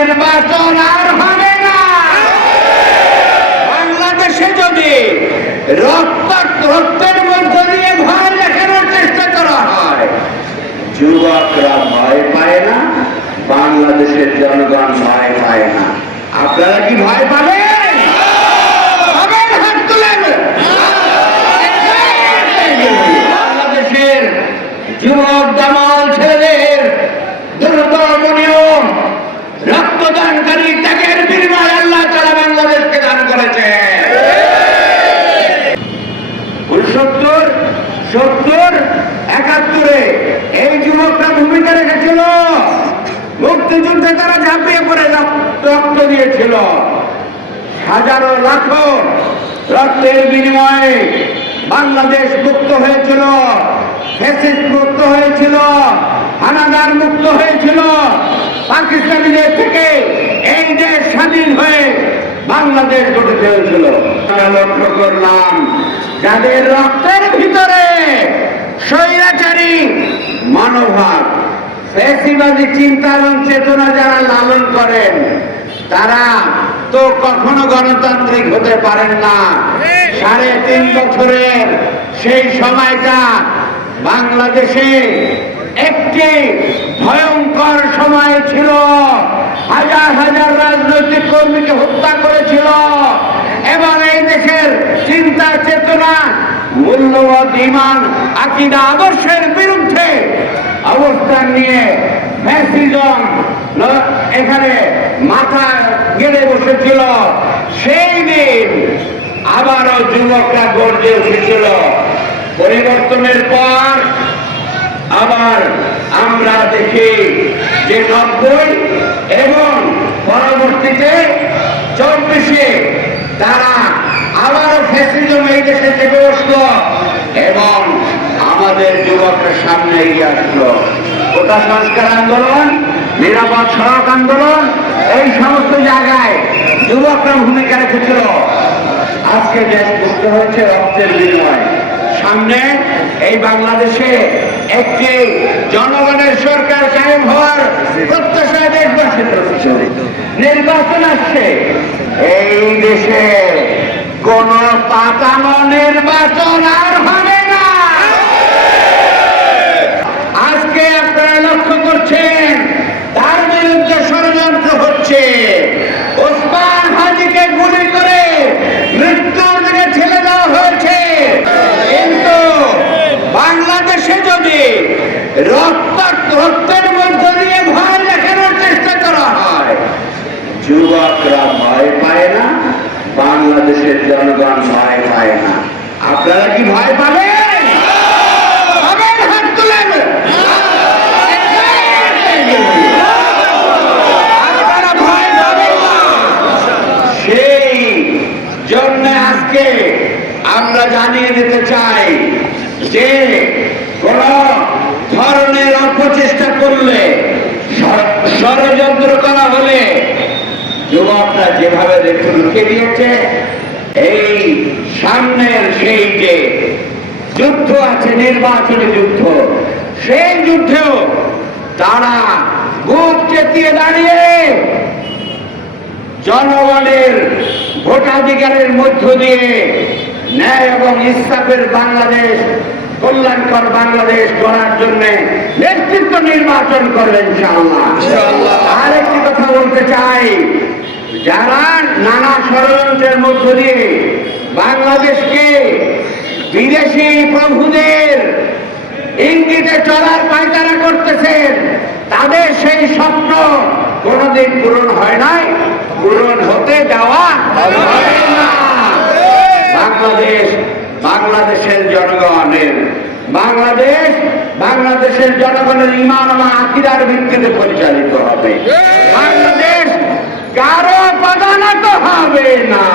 নির্বাচন আর হবে না। বাংলাদেশে যদি রক্তের মধ্য দিয়ে ভয় দেখানোর চেষ্টা করা হয়, যুবকরা ভয় পায় না, বাংলাদেশের জনগণ ভয় পায় না। আপনারা কি ভয় পাবেন? হাত তুলেন। বাংলাদেশের যুবক দামাল ছেলেদের দুর্দমনীয় রক্তদানকারী ত্যাগের বিনিময় আল্লাহ তাআলা বাংলাদেশকে দান করেছে। 70, 71 এই যুবকরা ভূমিকা রেখেছিল। মুক্তিযুদ্ধে তারা ঝাঁপিয়ে পড়ে রক্ত দিয়েছিল। হাজারো লাখো রক্তের বিনিময়ে বাংলাদেশ মুক্ত হয়েছিল, ফ্যাসিস্ট মুক্ত হয়েছিল, হানাদার মুক্ত হয়েছিল। পাকিস্তানিদের থেকে এই দেশ স্বাধীন হয়ে বাংলাদেশ গঠিত হয়েছিল। লক্ষ্য করলাম যাদের রক্তের ভিতরে স্বৈরাচারী মনোভাব, ফ্যাসিবাদী চিন্তা এবং চেতনা যারা লালন করেন, তারা তো কখনো গণতান্ত্রিক হতে পারেন না। 3.5 বছরের সেই সময়টা বাংলাদেশে একটি ভয়ঙ্কর সময় ছিল। হাজার হাজার রাজনৈতিক কর্মীকে হত্যা করেছিল এবং এই দেশের চিন্তা চেতনা, মূল্যবোধ, ঈমান, আকীদা, আদর্শের বিরুদ্ধে অবস্থান নিয়ে ফ্যাসিজম এখানে মাথা গেড়ে বসেছিল। সেই দিন আবারও যুবকরা গর্জে উঠেছিল। পরিবর্তনের পর আবার আমরা দেখি যে 90 এবং পরবর্তীতে 24-এ তারা আবারও ফ্যাসিজম এই দেশে চেপে বসলো এবং আমাদের যুবকরা সামনে এগিয়ে আসলো। কোটা সংস্কার আন্দোলন, নিরাপদ সড়ক আন্দোলন, এই সমস্ত জায়গায় যুবকরা ভূমিকা রেখেছিল। আজকে দেশ মুক্ত হয়েছে রক্তের বিনিময়ে। সামনে এই বাংলাদেশে একটি জনগণের সরকার কায়েম হওয়ার প্রত্যাশায় দেশবাসী নির্বাচন আসছে। এই দেশে কোন পাতানো নির্বাচন আর হবে না। আজকে আপনারা লক্ষ্য করছেন তার বিরুদ্ধে ষড়যন্ত্র হচ্ছে। ওসমান হাদিকে গুলি করে মৃত্যুর দিকে ঠেলে দেওয়া হয়েছে। কিন্তু বাংলাদেশে যদি রক্তের মধ্য দিয়ে ভয় দেখানোর চেষ্টা করা হয়, যুবকরা ভয় পায় না, বাংলাদেশের জনগণ ভয় পায় না। আপনারা কি ভয় পাবেন? হাত তুলেন। আপনারা ভয় পাবেন না। সেই জন্য আজকে আমরা জানিয়ে দিতে চাই যে কোন ধরনের অপচেষ্টা করলে, ষড়যন্ত্র করা হলে যুবকরা যেভাবে দেখে লুকিয়ে দিয়েছে, এই সামনের সেই যে যুদ্ধ আছে, নির্বাচনী যুদ্ধ, সেই যুদ্ধেও তারা বুক চেতিয়ে দাঁড়িয়ে জনগণের ভোটাধিকারের মধ্য দিয়ে ন্যায় এবং ইনসাফের বাংলাদেশ, কল্যাণকর বাংলাদেশ গড়ার জন্য নেতৃত্ব নির্বাচন করবেন ইনশাআল্লাহ। আর একটি কথা বলতে চাই, যারা নানা ষড়যন্ত্রের মধ্য দিয়ে বাংলাদেশকে বিদেশি প্রভুদের ইঙ্গিতে চলার পায়তারা করতেছেন, তাদের সেই স্বপ্ন কোনদিন পূরণ হয় নাই, পূরণ হতে দেওয়া হবে না। বাংলাদেশের জনগণের বাংলাদেশের জনগণের ঈমান ও আকীদার ভিত্তিতে পরিচালিত হবে। বাংলাদেশ কারো পদানত হবে না।